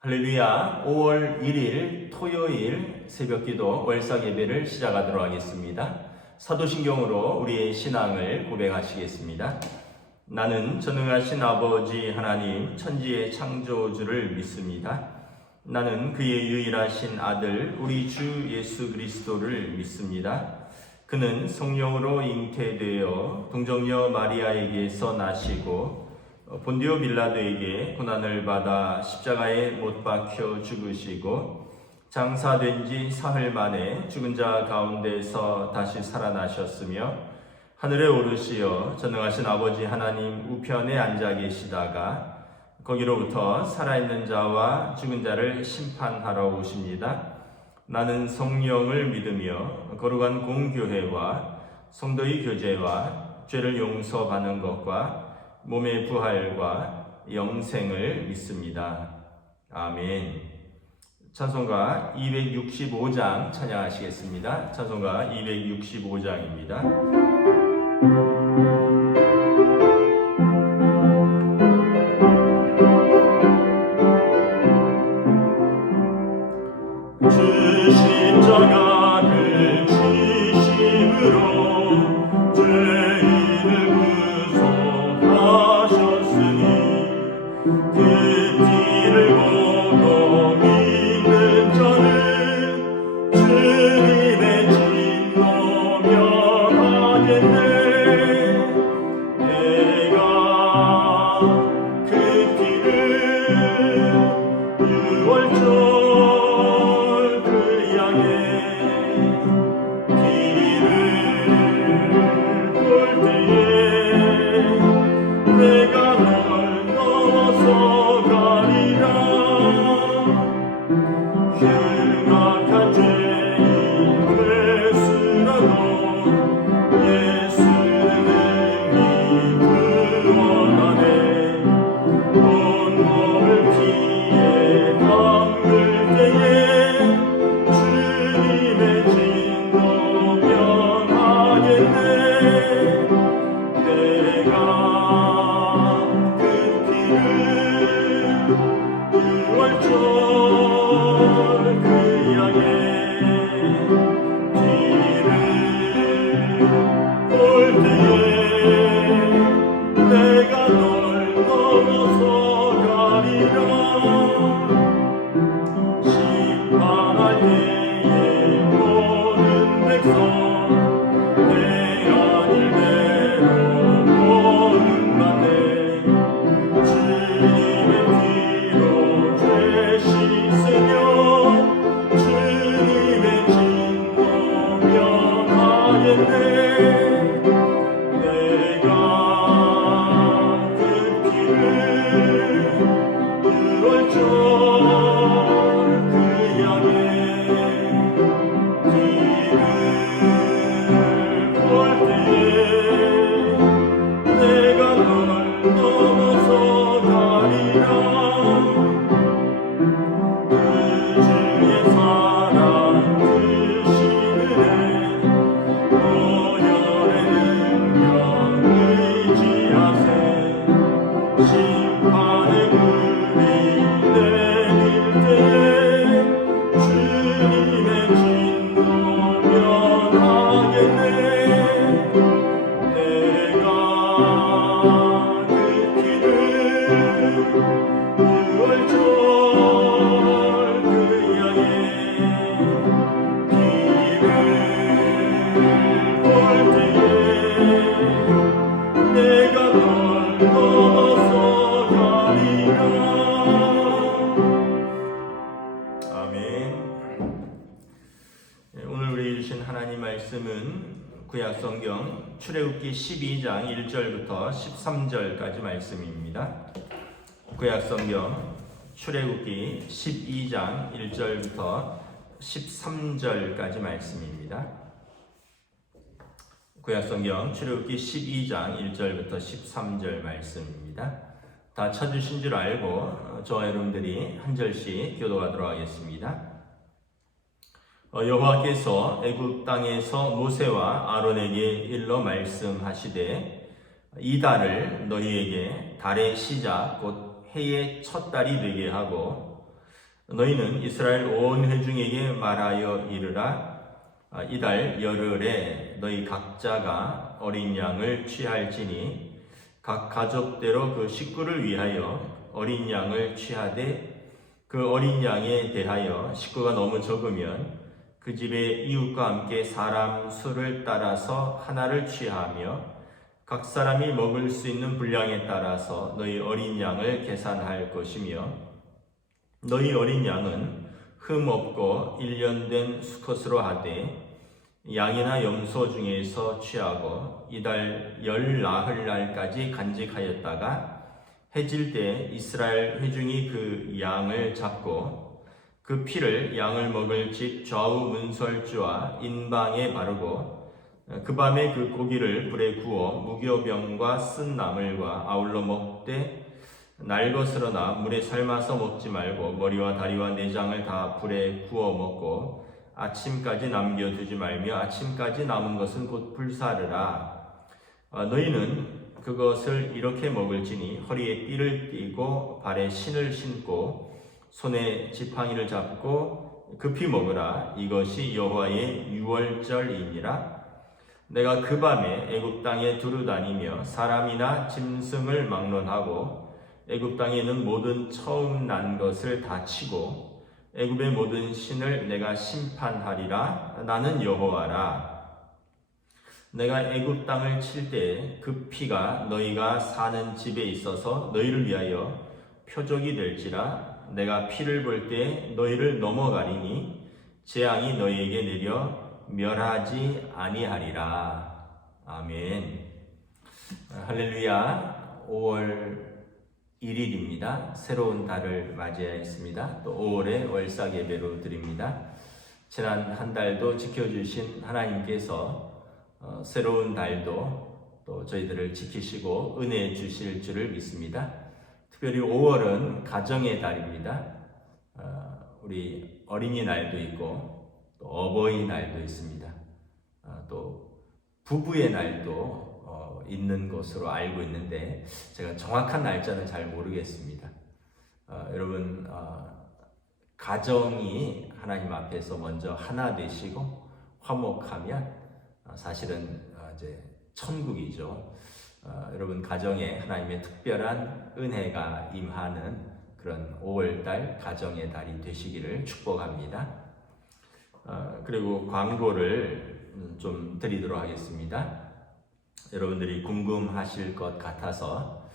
할렐루야. 5월 1일 토요일 새벽기도 월삭 예배를 시작하도록 하겠습니다. 사도신경으로 우리의 신앙을 고백하시겠습니다. 나는 전능하신 아버지 하나님 천지의 창조주를 믿습니다. 나는 그의 유일하신 아들 우리 주 예수 그리스도를 믿습니다. 그는 성령으로 잉태되어 동정녀 마리아에게서 나시고 본디오 빌라도에게 고난을 받아 십자가에 못 박혀 죽으시고 장사된 지 사흘 만에 죽은 자 가운데서 다시 살아나셨으며 하늘에 오르시어 전능하신 아버지 하나님 우편에 앉아 계시다가 거기로부터 살아있는 자와 죽은 자를 심판하러 오십니다. 나는 성령을 믿으며 거룩한 공교회와 성도의 교제와 죄를 용서받는 것과 몸의 부활과 영생을 믿습니다. 아멘. 찬송가 265장 찬양하시겠습니다. 찬송가 265장입니다. 주 십자가를 지심으로 그 뒤를 보고 믿는 자는 주님의 진노 명하겠네. 내가 그 피를 유월절 그 양의 피를 볼 때에 내가 흉악한 죄인 되으라도 예수는 능히 구원하네. 온몸을 피에 담글 때에 주님의 진노 명하겠네. 내가 그 피를 유월절 그 양의 피를 볼 때에 내가 널 넘어서 가리라. 심판할 때에 모든 백성 내 아닐 대로 고음받네. 주님의 피로 죄 씻으며 주님의 진노 명하겠네. 내가 그 피를 유월절 그 양의 피를 볼 때에 내가 널 넘어서 가리라. 그 주의 사랑 드시느네 보혈의 능력 의지하세. 심판의 불이 내릴 때에 주님의 진노 명하겠네. 내가 그 피를 유월절 그 양의 피를 볼 때에 내가 널 넘어서 가리라. 아멘. 오늘 우리 주신 하나님 말씀은 구약성경 출애굽기 12장 1절부터 13절까지 말씀입니다. 구약성경 출애굽기 12장 1절부터 13절까지 말씀입니다. 구약성경 출애굽기 12장 1절부터 13절 말씀입니다. 다 찾으신 줄 알고 저와 여러분들이 한 절씩 교독하도록 하겠습니다. 여호와께서 애굽 땅에서 모세와 아론에게 일러 말씀하시되 이 달을 너희에게 달의 시작 곧 해의 첫 달이 되게 하고 너희는 이스라엘 온 회중에게 말하여 이르라. 이달 열흘에 너희 각자가 어린 양을 취할지니 각 가족대로 그 식구를 위하여 어린 양을 취하되 그 어린 양에 대하여 식구가 너무 적으면 그 집의 이웃과 함께 사람 수를 따라서 하나를 취하며 각 사람이 먹을 수 있는 분량에 따라서 너희 어린 양을 계산할 것이며 너희 어린 양은 흠 없고 1년 된 수컷으로 하되 양이나 염소 중에서 취하고 이달 열 나흘 날까지 간직하였다가 해질 때 이스라엘 회중이 그 양을 잡고 그 피를 양을 먹을 집 좌우 문설주와 인방에 바르고 그 밤에 그 고기를 불에 구워 무교병과 쓴 나물과 아울러 먹되 날것으로나 물에 삶아서 먹지 말고 머리와 다리와 내장을 다 불에 구워 먹고 아침까지 남겨두지 말며 아침까지 남은 것은 곧 불사르라. 너희는 그것을 이렇게 먹을지니 허리에 띠를 띠고 발에 신을 신고 손에 지팡이를 잡고 급히 먹으라. 이것이 여호와의 유월절이니라. 내가 그 밤에 애굽 땅에 두루 다니며 사람이나 짐승을 막론하고 애굽 땅에 있는 모든 처음 난 것을 다 치고 애굽의 모든 신을 내가 심판하리라. 나는 여호와라. 내가 애굽 땅을 칠 때 그 피가 너희가 사는 집에 있어서 너희를 위하여 표적이 될지라. 내가 피를 볼 때 너희를 넘어가리니 재앙이 너희에게 내려 멸하지 아니하리라. 아멘. 할렐루야. 5월 1일입니다. 새로운 달을 맞이하였습니다. 또 5월에 월삭 예배로 드립니다. 지난 한 달도 지켜주신 하나님께서 새로운 달도 또 저희들을 지키시고 은혜 주실 줄을 믿습니다. 특별히 5월은 가정의 달입니다. 우리 어린이날도 있고 또 어버이날도 있습니다. 또 부부의 날도 있는 것으로 알고 있는데 제가 정확한 날짜는 잘 모르겠습니다. 여러분 가정이 하나님 앞에서 먼저 하나 되시고 화목하면 사실은 이제 천국이죠. 여러분 가정에 하나님의 특별한 은혜가 임하는 그런 5월달 가정의 달이 되시기를 축복합니다. 그리고 광고를 좀 드리도록 하겠습니다. 여러분들이 궁금하실 것 같아서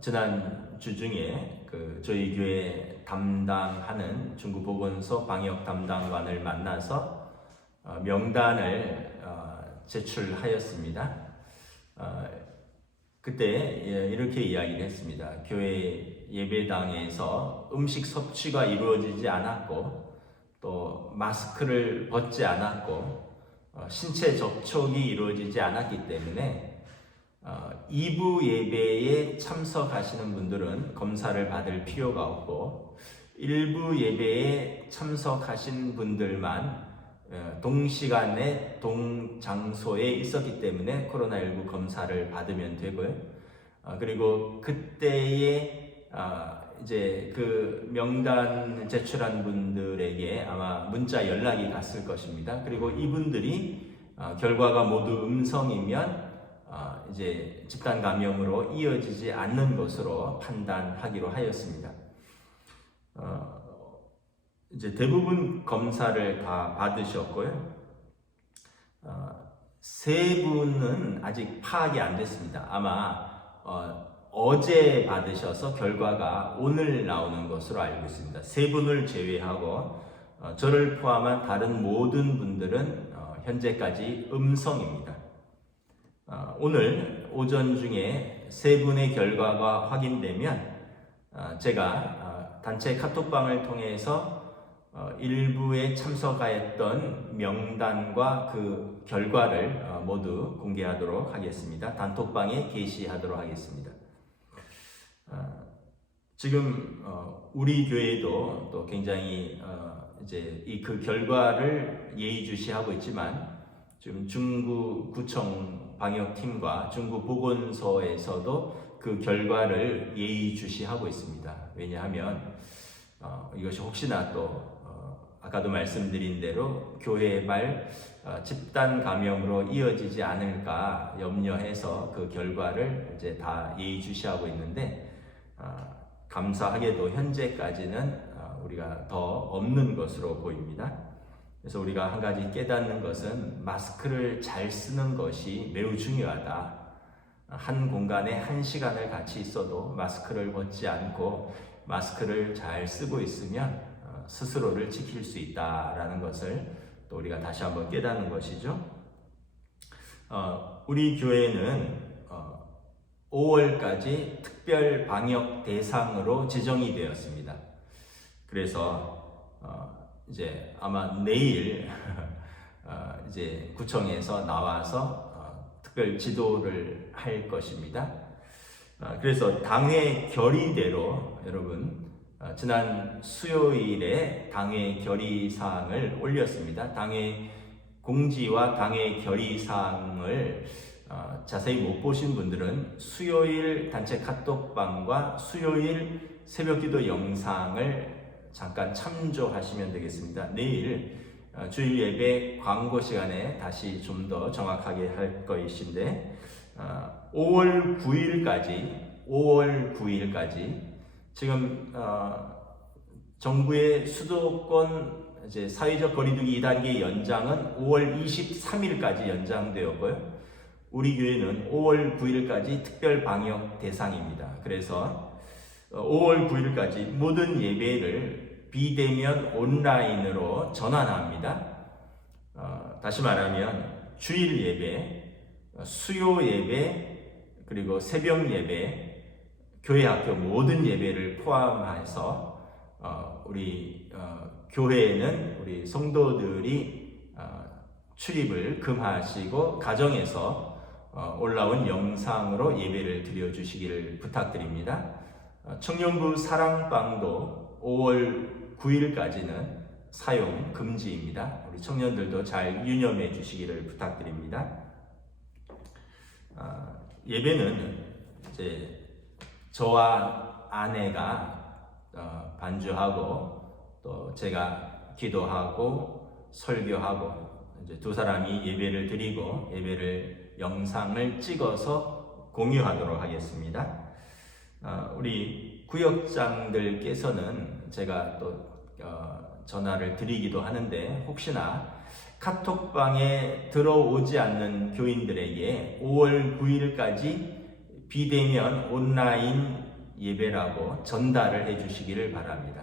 지난 주 중에 저희 교회 담당하는 중구보건소 방역 담당관을 만나서 명단을 제출하였습니다. 그때 이렇게 이야기를 했습니다. 교회 예배당에서 음식 섭취가 이루어지지 않았고 또 마스크를 벗지 않았고 신체 접촉이 이루어지지 않았기 때문에 2부 예배에 참석하시는 분들은 검사를 받을 필요가 없고 1부 예배에 참석하신 분들만 동시간에 동장소에 있었기 때문에 코로나19 검사를 받으면 되고요. 그리고 그때에 이제 그 명단 제출한 분들에게 아마 문자 연락이 갔을 것입니다. 그리고 이분들이 결과가 모두 음성이면 이제 집단 감염으로 이어지지 않는 것으로 판단하기로 하였습니다. 이제 대부분 검사를 다 받으셨고요. 세 분은 아직 파악이 안 됐습니다. 아마 어제 받으셔서 결과가 오늘 나오는 것으로 알고 있습니다. 세 분을 제외하고 저를 포함한 다른 모든 분들은 현재까지 음성입니다. 오늘 오전 중에 세 분의 결과가 확인되면 제가 단체 카톡방을 통해서 일부에 참석하였던 명단과 그 결과를 모두 공개하도록 하겠습니다. 단톡방에 게시하도록 하겠습니다. 지금 우리 교회도 또 굉장히 이제 그 결과를 예의주시하고 있지만 지금 중구구청 방역팀과 중구보건소에서도 그 결과를 예의주시하고 있습니다. 왜냐하면 이것이 혹시나 또 아까도 말씀드린 대로 교회발 집단 감염으로 이어지지 않을까 염려해서 그 결과를 이제 다 예의주시하고 있는데, 감사하게도 현재까지는 우리가 더 없는 것으로 보입니다. 그래서 우리가 한 가지 깨닫는 것은 마스크를 잘 쓰는 것이 매우 중요하다. 한 공간에 한 시간을 같이 있어도 마스크를 벗지 않고 마스크를 잘 쓰고 있으면 스스로를 지킬 수 있다라는 것을 또 우리가 다시 한번 깨닫는 것이죠. 우리 교회는 5월까지 특별 방역 대상으로 지정이 되었습니다. 그래서 이제 아마 내일 이제 구청에서 나와서 특별 지도를 할 것입니다. 그래서 당회 결의대로 여러분 지난 수요일에 당회 결의사항을 올렸습니다. 당회 공지와 당회 결의사항을 자세히 못 보신 분들은 수요일 단체 카톡방과 수요일 새벽기도 영상을 잠깐 참조하시면 되겠습니다. 내일 주일 예배 광고 시간에 다시 좀 더 정확하게 할 것인데, 5월 9일까지 지금 정부의 수도권 이제 사회적 거리두기 2단계 연장은 5월 23일까지 연장되었고요. 우리 교회는 5월 9일까지 특별 방역 대상입니다. 그래서 5월 9일까지 모든 예배를 비대면 온라인으로 전환합니다. 다시 말하면 주일 예배, 수요 예배, 그리고 새벽 예배, 교회 학교 모든 예배를 포함해서 우리 교회는 우리 성도들이 출입을 금하시고 가정에서 올라온 영상으로 예배를 드려주시기를 부탁드립니다. 청년부 사랑방도 5월 9일까지는 사용 금지입니다. 우리 청년들도 잘 유념해 주시기를 부탁드립니다. 예배는 이제 저와 아내가 반주하고 또 제가 기도하고 설교하고 이제 두 사람이 예배를 드리고 예배를 영상을 찍어서 공유하도록 하겠습니다. 우리 구역장들께서는 제가 또 전화를 드리기도 하는데, 혹시나 카톡방에 들어오지 않는 교인들에게 5월 9일까지 비대면 온라인 예배라고 전달을 해주시기를 바랍니다.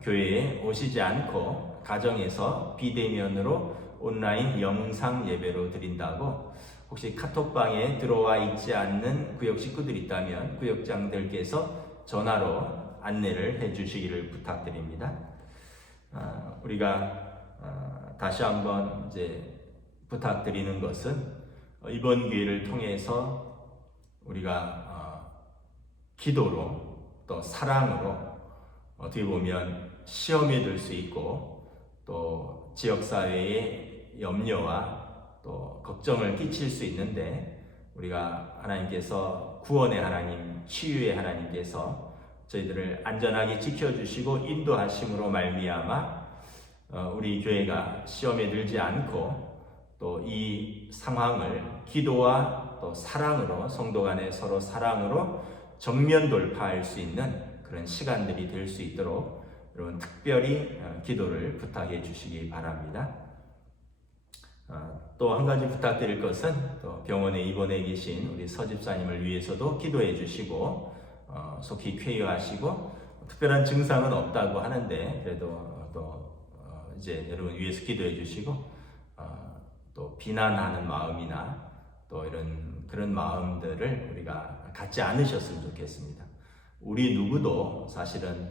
교회에 오시지 않고 가정에서 비대면으로 온라인 영상 예배로 드린다고, 혹시 카톡방에 들어와 있지 않는 구역 식구들이 있다면 구역장들께서 전화로 안내를 해주시기를 부탁드립니다. 우리가 다시 한번 이제 부탁드리는 것은 이번 기회를 통해서 우리가 기도로 또 사랑으로 어떻게 보면 시험에 들 수 있고 또 지역사회의 염려와 또 걱정을 끼칠 수 있는데, 우리가 하나님께서 구원의 하나님, 치유의 하나님께서 저희들을 안전하게 지켜주시고 인도하심으로 말미암아 우리 교회가 시험에 들지 않고 또 이 상황을 기도와 또 사랑으로, 성도 간의 서로 사랑으로 정면 돌파할 수 있는 그런 시간들이 될 수 있도록 여러분 특별히 기도를 부탁해 주시기 바랍니다. 또 한 가지 부탁드릴 것은 또 병원에 입원해 계신 우리 서집사님을 위해서도 기도해 주시고 속히 쾌유하시고, 특별한 증상은 없다고 하는데 그래도 또 이제 여러분 위해서 기도해 주시고, 또 비난하는 마음이나 또 이런 그런 마음들을 우리가 갖지 않으셨으면 좋겠습니다. 우리 누구도 사실은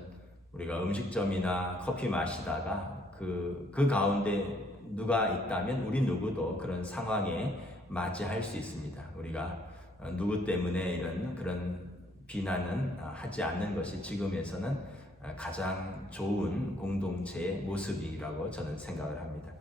우리가 음식점이나 커피 마시다가 그 가운데 누가 있다면 우리 누구도 그런 상황에 맞이할 수 있습니다. 우리가 누구 때문에 이런 그런 비난은 하지 않는 것이 지금에서는 가장 좋은 공동체의 모습이라고 저는 생각을 합니다.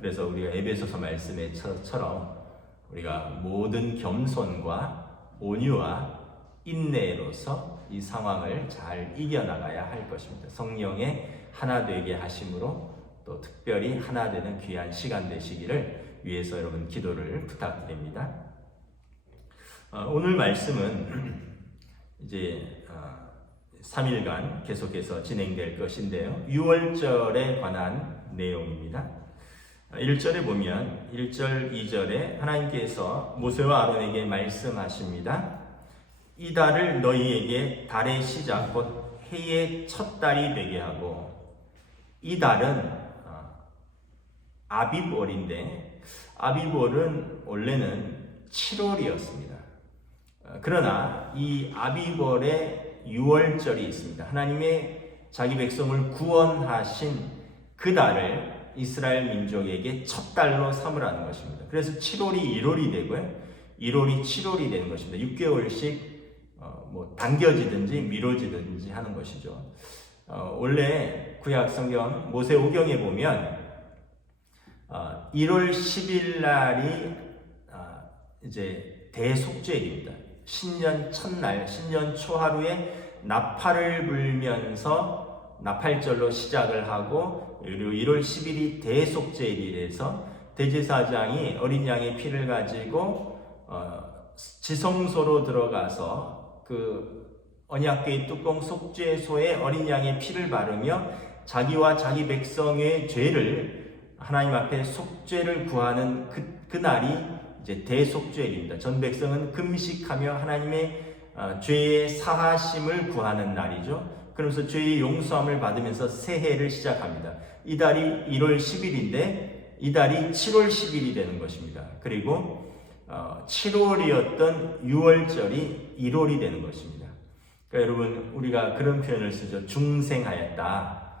그래서 우리가 에베소서 말씀에처럼 우리가 모든 겸손과 온유와 인내로서 이 상황을 잘 이겨나가야 할 것입니다. 성령의 하나 되게 하심으로 또 특별히 하나 되는 귀한 시간 되시기를 위해서 여러분 기도를 부탁드립니다. 오늘 말씀은 이제 3일간 계속해서 진행될 것인데요. 6월절에 관한 내용입니다. 1절에 보면 1절, 2절에 하나님께서 모세와 아론에게 말씀하십니다. 이 달을 너희에게 달의 시작 곧 해의 첫 달이 되게 하고, 이 달은 아비월인데 아비월은 원래는 7월이었습니다. 그러나 이 아비월에 6월절이 있습니다. 하나님의 자기 백성을 구원하신 그 달을 이스라엘 민족에게 첫 달로 삼으라는 것입니다. 그래서 7월이 1월이 되고요. 1월이 7월이 되는 것입니다. 6개월씩 당겨지든지 미뤄지든지 하는 것이죠. 원래 구약 성경 모세 오경에 보면 1월 10일 날이 이제 대속죄일입니다. 신년 첫날, 신년 초하루에 나팔을 불면서 나팔절로 시작을 하고, 그리고 1월 10일이 대속죄일이라서 대제사장이 어린 양의 피를 가지고 지성소로 들어가서 그 언약궤의 뚜껑 속죄소에 어린 양의 피를 바르며 자기와 자기 백성의 죄를 하나님 앞에 속죄를 구하는 그 날이 이제 대속죄일입니다. 전 백성은 금식하며 하나님의 죄의 사하심을 구하는 날이죠. 그러면서 죄의 용서함을 받으면서 새해를 시작합니다. 이 달이 1월 10일인데 이 달이 7월 10일이 되는 것입니다. 그리고 7월이었던 6월절이 1월이 되는 것입니다. 그러니까 여러분, 우리가 그런 표현을 쓰죠. 중생하였다,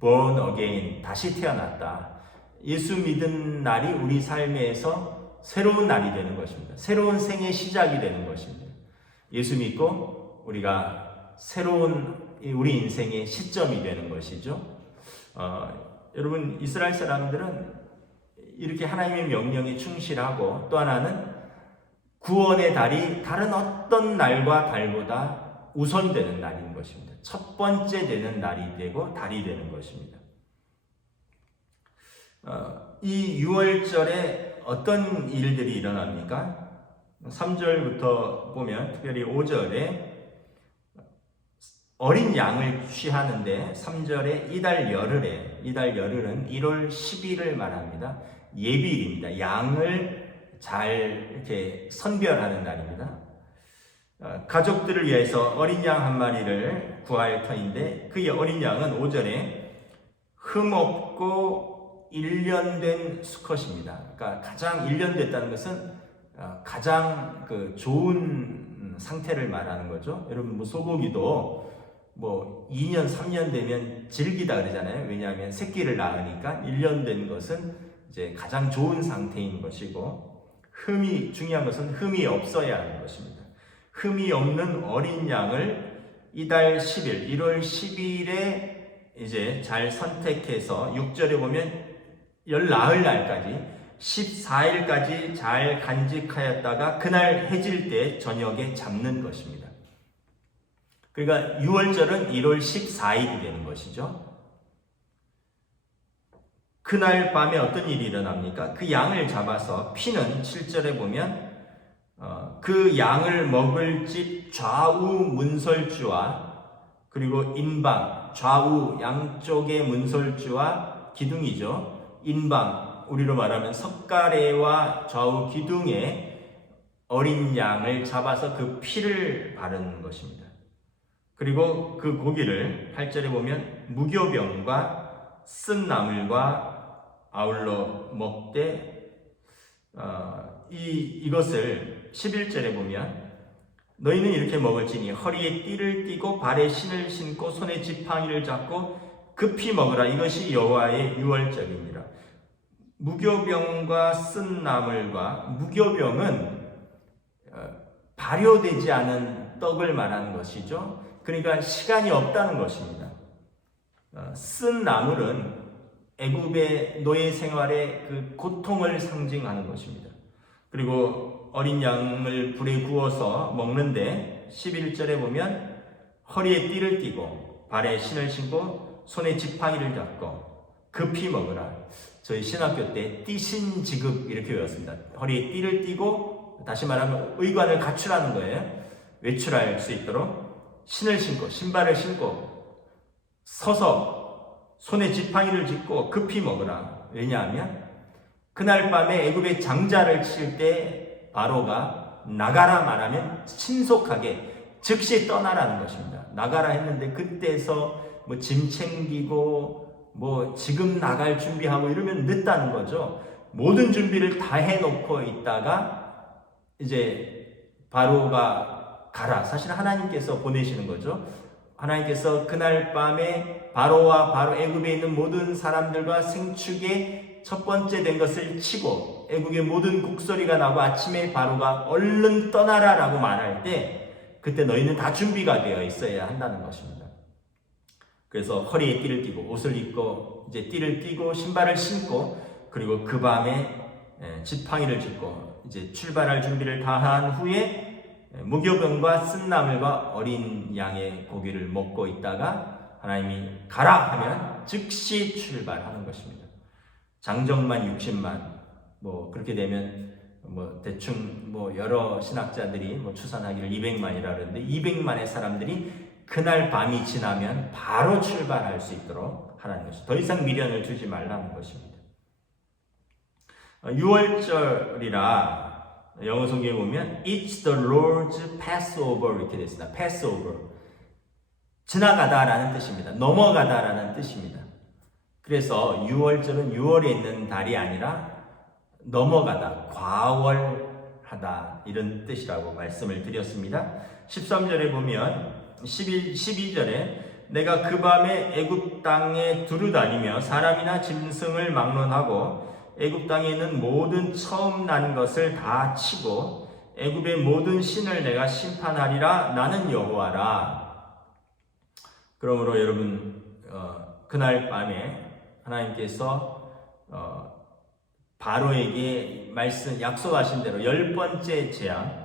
born again, 다시 태어났다. 예수 믿은 날이 우리 삶에서 새로운 날이 되는 것입니다. 새로운 생의 시작이 되는 것입니다. 예수 믿고 우리가 새로운 우리 인생의 시점이 되는 것이죠. 여러분, 이스라엘 사람들은 이렇게 하나님의 명령에 충실하고, 또 하나는 구원의 달이 다른 어떤 날과 달보다 우선되는 날인 것입니다. 첫 번째 되는 날이 되고 달이 되는 것입니다. 이 6월절에 어떤 일들이 일어납니까? 3절부터 보면, 특별히 5절에 어린 양을 취하는데 3절에 이달 열흘에, 이달 열흘은 1월 10일을 말합니다. 예비일입니다. 양을 잘 이렇게 선별하는 날입니다. 가족들을 위해서 어린 양 한 마리를 구할 터인데, 그 어린 양은 5절에 흠없고 1년 된 수컷입니다. 그러니까 가장 1년 됐다는 것은 가장 좋은 상태를 말하는 거죠. 여러분, 소고기도 2년, 3년 되면 질기다 그러잖아요. 왜냐하면 새끼를 낳으니까. 1년 된 것은 이제 가장 좋은 상태인 것이고, 중요한 것은 흠이 없어야 하는 것입니다. 흠이 없는 어린 양을 이달 10일, 1월 10일에 이제 잘 선택해서 6절에 보면 열 나흘 날까지 14일까지 잘 간직하였다가 그날 해질 때 저녁에 잡는 것입니다. 그러니까 6월절은 1월 14일이 되는 것이죠. 그날 밤에 어떤 일이 일어납니까? 그 양을 잡아서 피는 7절에 보면 그 양을 먹을 집 좌우 문설주와, 그리고 인방, 좌우 양쪽의 문설주와 기둥이죠. 인방, 우리로 말하면 석가래와 좌우 기둥에 어린 양을 잡아서 그 피를 바르는 것입니다. 그리고 그 고기를 8절에 보면 무교병과 쓴 나물과 아울러 먹되, 이것을 11절에 보면 너희는 이렇게 먹을지니 허리에 띠를 띠고 발에 신을 신고 손에 지팡이를 잡고 급히 먹으라. 이것이 여호와의 유월절입니다. 무교병과 쓴 나물과, 무교병은 발효되지 않은 떡을 말하는 것이죠. 그러니까 시간이 없다는 것입니다. 쓴 나물은 애굽의 노예 생활의 그 고통을 상징하는 것입니다. 그리고 어린 양을 불에 구워서 먹는데 11절에 보면 허리에 띠를 띠고 발에 신을 신고 손에 지팡이를 잡고 급히 먹으라. 저희 신학교 때 띠신 지급 이렇게 외웠습니다. 허리에 띠를 띠고, 다시 말하면 의관을 갖추라는 거예요. 외출할 수 있도록 신을 신고 신발을 신고 서서 손에 지팡이를 짚고 급히 먹으라. 왜냐하면 그날 밤에 애굽의 장자를 칠 때 바로가 나가라 말하면 신속하게 즉시 떠나라는 것입니다. 나가라 했는데 그때서 뭐 짐 챙기고 뭐 지금 나갈 준비하고 이러면 늦다는 거죠. 모든 준비를 다 해놓고 있다가 이제 바로가 가라. 사실 하나님께서 보내시는 거죠. 하나님께서 그날 밤에 바로와 바로 애굽에 있는 모든 사람들과 생축의 첫 번째 된 것을 치고 애국의 모든 곡소리가 나고 아침에 바로가 얼른 떠나라 라고 말할 때 그때 너희는 다 준비가 되어 있어야 한다는 것입니다. 그래서 허리에 띠를 띠고 옷을 입고 이제 띠를 띠고 신발을 신고 그리고 그 밤에 지팡이를 짚고 이제 출발할 준비를 다 한 후에 무교병과 쓴나물과 어린 양의 고기를 먹고 있다가 하나님이 가라 하면 즉시 출발하는 것입니다. 장정만 60만 뭐 그렇게 되면 뭐 대충 뭐 여러 신학자들이 뭐 추산하기를 200만이라 그러는데 200만의 사람들이 그날 밤이 지나면 바로 출발할 수 있도록 하라는 것이죠. 더 이상 미련을 두지 말라는 것입니다. 6월절이라 영어 성경에 보면 It's the Lord's Passover 이렇게 되어 있습니다. Passover 지나가다라는 뜻입니다. 넘어가다라는 뜻입니다. 그래서 6월절은 6월에 있는 달이 아니라 넘어가다, 과월하다 이런 뜻이라고 말씀을 드렸습니다. 13절에 보면 12절에 내가 그 밤에 애굽 땅에 두루다니며 사람이나 짐승을 막론하고 애굽 땅에 있는 모든 처음 난 것을 다 치고 애굽의 모든 신을 내가 심판하리라. 나는 여호와라. 그러므로 여러분 그날 밤에 하나님께서 바로에게 약속하신 대로 10번째 재앙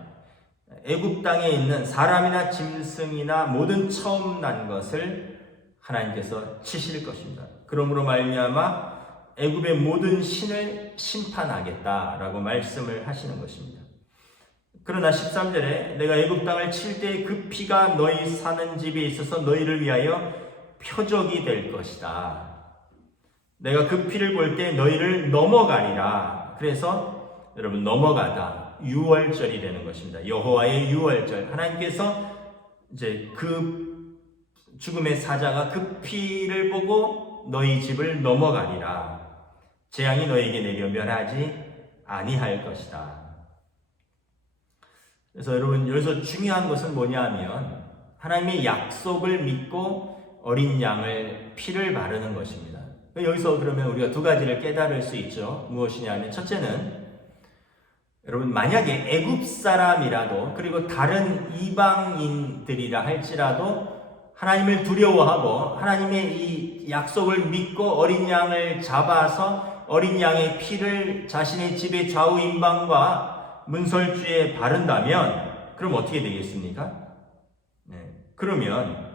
애굽 땅에 있는 사람이나 짐승이나 모든 처음 난 것을 하나님께서 치실 것입니다. 그러므로 말미암아 애굽의 모든 신을 심판하겠다라고 말씀을 하시는 것입니다. 그러나 13절에 내가 애굽 땅을 칠 때 그 피가 너희 사는 집에 있어서 너희를 위하여 표적이 될 것이다. 내가 그 피를 볼 때 너희를 넘어가리라. 그래서 여러분 넘어가다 6월절이 되는 것입니다. 여호와의 6월절. 하나님께서 이제 그 죽음의 사자가 그 피를 보고 너희 집을 넘어가리라. 재앙이 너희에게 내려 멸하지 아니할 것이다. 그래서 여러분 여기서 중요한 것은 뭐냐면 하나님의 약속을 믿고 어린 양을 피를 바르는 것입니다. 여기서 그러면 우리가 두 가지를 깨달을 수 있죠. 무엇이냐면 첫째는 여러분 만약에 애굽 사람이라도 그리고 다른 이방인들이라 할지라도 하나님을 두려워하고 하나님의 이 약속을 믿고 어린 양을 잡아서 어린 양의 피를 자신의 집의 좌우 임방과 문설주에 바른다면 그럼 어떻게 되겠습니까? 그러면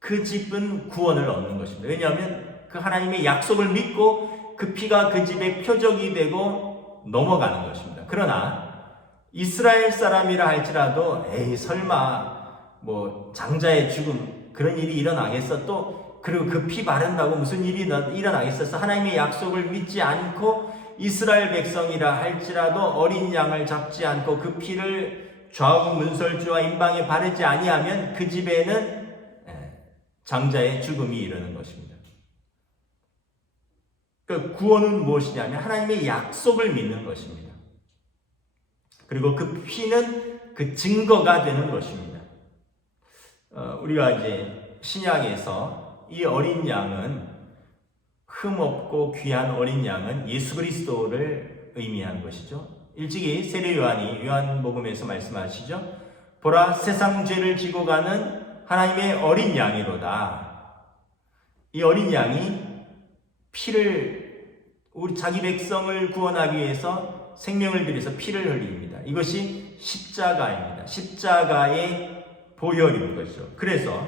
그 집은 구원을 얻는 것입니다. 왜냐하면 그 하나님의 약속을 믿고 그 피가 그 집의 표적이 되고 넘어가는 것입니다. 그러나 이스라엘 사람이라 할지라도 에이 설마 뭐 장자의 죽음 그런 일이 일어나겠어 또 그리고 그 피 바른다고 무슨 일이 일어나겠어 하나님의 약속을 믿지 않고 이스라엘 백성이라 할지라도 어린 양을 잡지 않고 그 피를 좌우 문설주와 임방에 바르지 아니하면 그 집에는 장자의 죽음이 이르는 것입니다. 그 구원은 무엇이냐면 하나님의 약속을 믿는 것입니다. 그리고 그 피는 그 증거가 되는 것입니다. 우리가 이제 신약에서 이 어린 양은 흠없고 귀한 어린 양은 예수 그리스도를 의미하는 것이죠. 일찍이 세례 요한이 요한복음에서 말씀하시죠. 보라 세상 죄를 지고 가는 하나님의 어린 양이로다. 이 어린 양이 피를 우리 자기 백성을 구원하기 위해서 생명을 들여서 피를 흘립니다. 이것이 십자가입니다. 십자가의 보혈인 것이죠. 그래서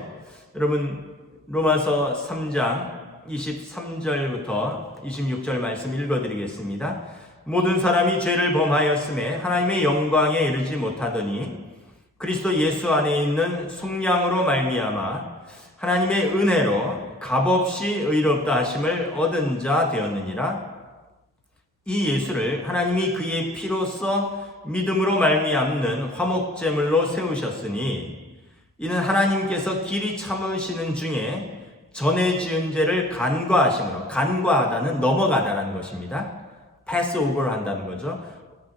여러분 로마서 3장 23절부터 26절 말씀 읽어드리겠습니다. 모든 사람이 죄를 범하였음에 하나님의 영광에 이르지 못하더니 그리스도 예수 안에 있는 속량으로 말미암아 하나님의 은혜로 값없이 의롭다 하심을 얻은 자 되었느니라. 이 예수를 하나님이 그의 피로써 믿음으로 말미암는 화목제물로 세우셨으니 이는 하나님께서 길이 참으시는 중에 전에 지은 죄를 간과하심으로, 간과하다는 넘어가다라는 것입니다. 패스 오버를 한다는 거죠.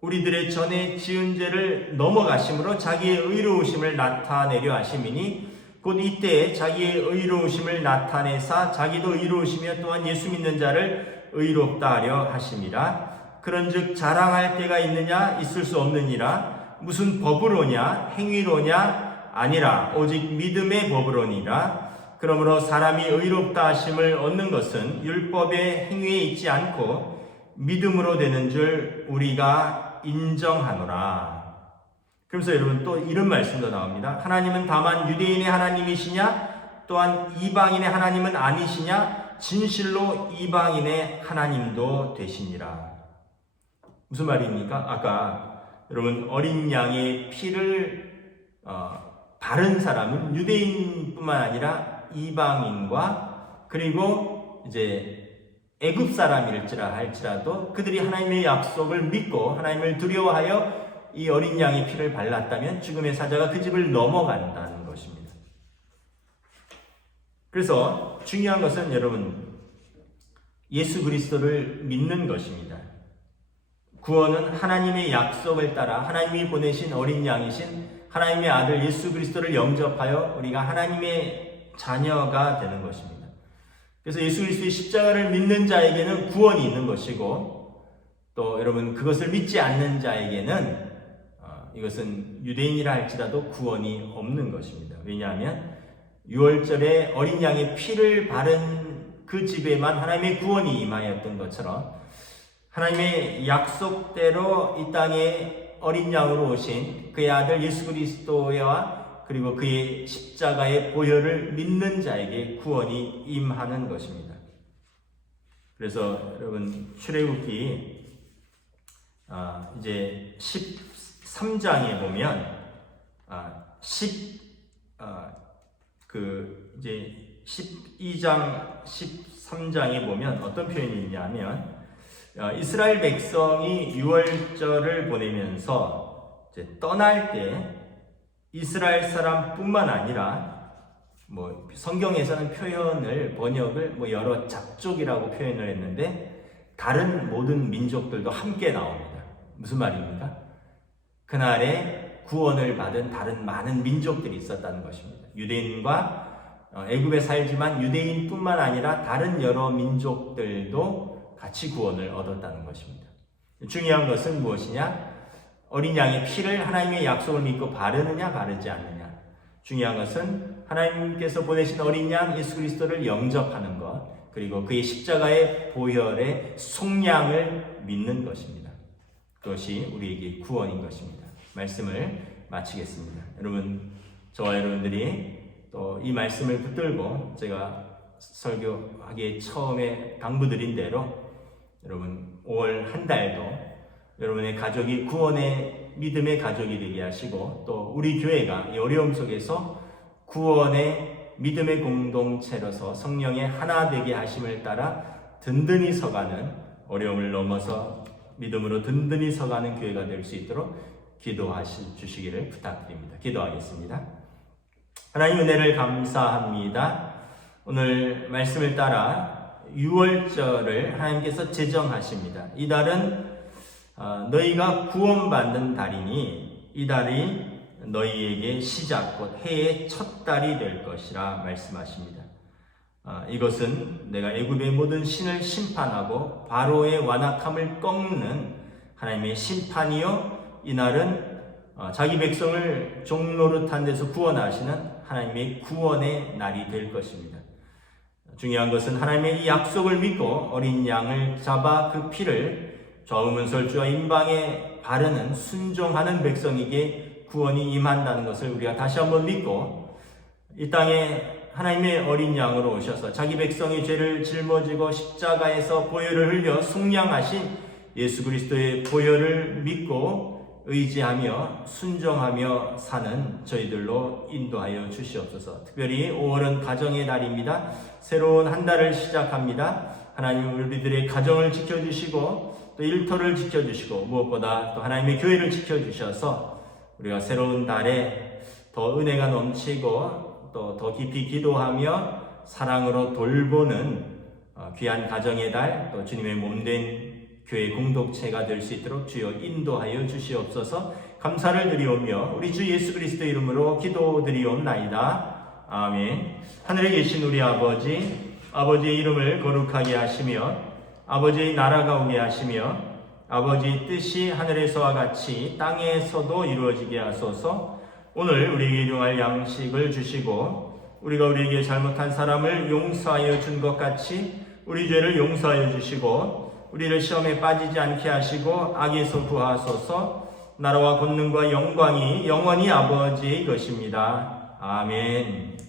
우리들의 전에 지은 죄를 넘어가심으로 자기의 의로우심을 나타내려 하심이니 곧 이때에 자기의 의로우심을 나타내사 자기도 의로우시며 또한 예수 믿는 자를 의롭다 하려 하심이라. 그런즉 자랑할 때가 있느냐? 있을 수 없느니라. 무슨 법으로냐? 행위로냐? 아니라 오직 믿음의 법으로니라. 그러므로 사람이 의롭다 하심을 얻는 것은 율법의 행위에 있지 않고 믿음으로 되는 줄 우리가 인정하노라. 그러면서 여러분 또 이런 말씀도 나옵니다. 하나님은 다만 유대인의 하나님이시냐? 또한 이방인의 하나님은 아니시냐? 진실로 이방인의 하나님도 되시니라. 무슨 말입니까? 아까 여러분 어린 양의 피를 바른 사람은 유대인뿐만 아니라 이방인과 그리고 이제 애굽 사람일지라 할지라도 그들이 하나님의 약속을 믿고 하나님을 두려워하여 이 어린 양의 피를 발랐다면 죽음의 사자가 그 집을 넘어간다는 것입니다. 그래서 중요한 것은 여러분 예수 그리스도를 믿는 것입니다. 구원은 하나님의 약속을 따라 하나님이 보내신 어린 양이신 하나님의 아들 예수 그리스도를 영접하여 우리가 하나님의 자녀가 되는 것입니다. 그래서 예수 그리스도의 십자가를 믿는 자에게는 구원이 있는 것이고 또 여러분 그것을 믿지 않는 자에게는 이것은 유대인이라 할지라도 구원이 없는 것입니다. 왜냐하면 유월절에 어린 양의 피를 바른 그 집에만 하나님의 구원이 임하였던 것처럼 하나님의 약속대로 이 땅에 어린 양으로 오신 그의 아들 예수 그리스도와 그리고 그의 십자가의 보혈을 믿는 자에게 구원이 임하는 것입니다. 그래서 여러분 출애굽기 이제 13장에 보면 이제 12장 13장에 보면 어떤 표현이 있냐면 이스라엘 백성이 유월절을 보내면서 이제 떠날 때 이스라엘 사람뿐만 아니라 성경에서는 번역을 여러 잡족이라고 표현을 했는데 다른 모든 민족들도 함께 나옵니다. 무슨 말입니까? 그날에 구원을 받은 다른 많은 민족들이 있었다는 것입니다. 유대인과 애굽에 살지만 유대인뿐만 아니라 다른 여러 민족들도 같이 구원을 얻었다는 것입니다. 중요한 것은 무엇이냐? 어린 양의 피를 하나님의 약속을 믿고 바르느냐 바르지 않느냐. 중요한 것은 하나님께서 보내신 어린 양 예수 그리스도를 영접하는 것 그리고 그의 십자가의 보혈의 속량을 믿는 것입니다. 그것이 우리에게 구원인 것입니다. 말씀을 마치겠습니다. 여러분 저와 여러분들이 또 이 말씀을 붙들고 제가 설교하기에 처음에 당부드린 대로 여러분 5월 한 달도 여러분의 가족이 구원의 믿음의 가족이 되게 하시고 또 우리 교회가 이 어려움 속에서 구원의 믿음의 공동체로서 성령의 하나 되게 하심을 따라 든든히 서가는 어려움을 넘어서 믿음으로 든든히 서가는 교회가 될 수 있도록 기도하시기를 부탁드립니다. 기도하겠습니다. 하나님 은혜를 감사합니다. 오늘 말씀을 따라 유월절을 하나님께서 제정하십니다. 이 달은 너희가 구원받는 달이니 이 달이 너희에게 시작 곧 해의 첫 달이 될 것이라 말씀하십니다. 이것은 내가 애굽의 모든 신을 심판하고 바로의 완악함을 꺾는 하나님의 심판이요 이날은 자기 백성을 종노릇한 데서 구원하시는 하나님의 구원의 날이 될 것입니다. 중요한 것은 하나님의 이 약속을 믿고 어린 양을 잡아 그 피를 좌우문설주와 임방에 바르는 순종하는 백성에게 구원이 임한다는 것을 우리가 다시 한번 믿고 이 땅에 하나님의 어린 양으로 오셔서 자기 백성의 죄를 짊어지고 십자가에서 보혈을 흘려 속량하신 예수 그리스도의 보혈을 믿고 의지하며 순종하며 사는 저희들로 인도하여 주시옵소서. 특별히 5월은 가정의 달입니다. 새로운 한 달을 시작합니다. 하나님 우리들의 가정을 지켜주시고 또 일터를 지켜주시고 무엇보다 또 하나님의 교회를 지켜주셔서 우리가 새로운 달에 더 은혜가 넘치고 또 더 깊이 기도하며 사랑으로 돌보는 귀한 가정의 달, 또 주님의 몸된 교회 공동체가 될 수 있도록 주여 인도하여 주시옵소서. 감사를 드리오며 우리 주 예수 그리스도의 이름으로 기도드리옵나이다. 아멘. 하늘에 계신 우리 아버지, 아버지의 이름을 거룩하게 하시며 아버지의 나라가 오게 하시며 아버지의 뜻이 하늘에서와 같이 땅에서도 이루어지게 하소서. 오늘 우리에게 일용할 양식을 주시고 우리가 우리에게 잘못한 사람을 용서하여 준 것 같이 우리 죄를 용서하여 주시고 우리를 시험에 빠지지 않게 하시고 악에서 구하소서. 나라와 권능과 영광이 영원히 아버지의 것입니다. 아멘.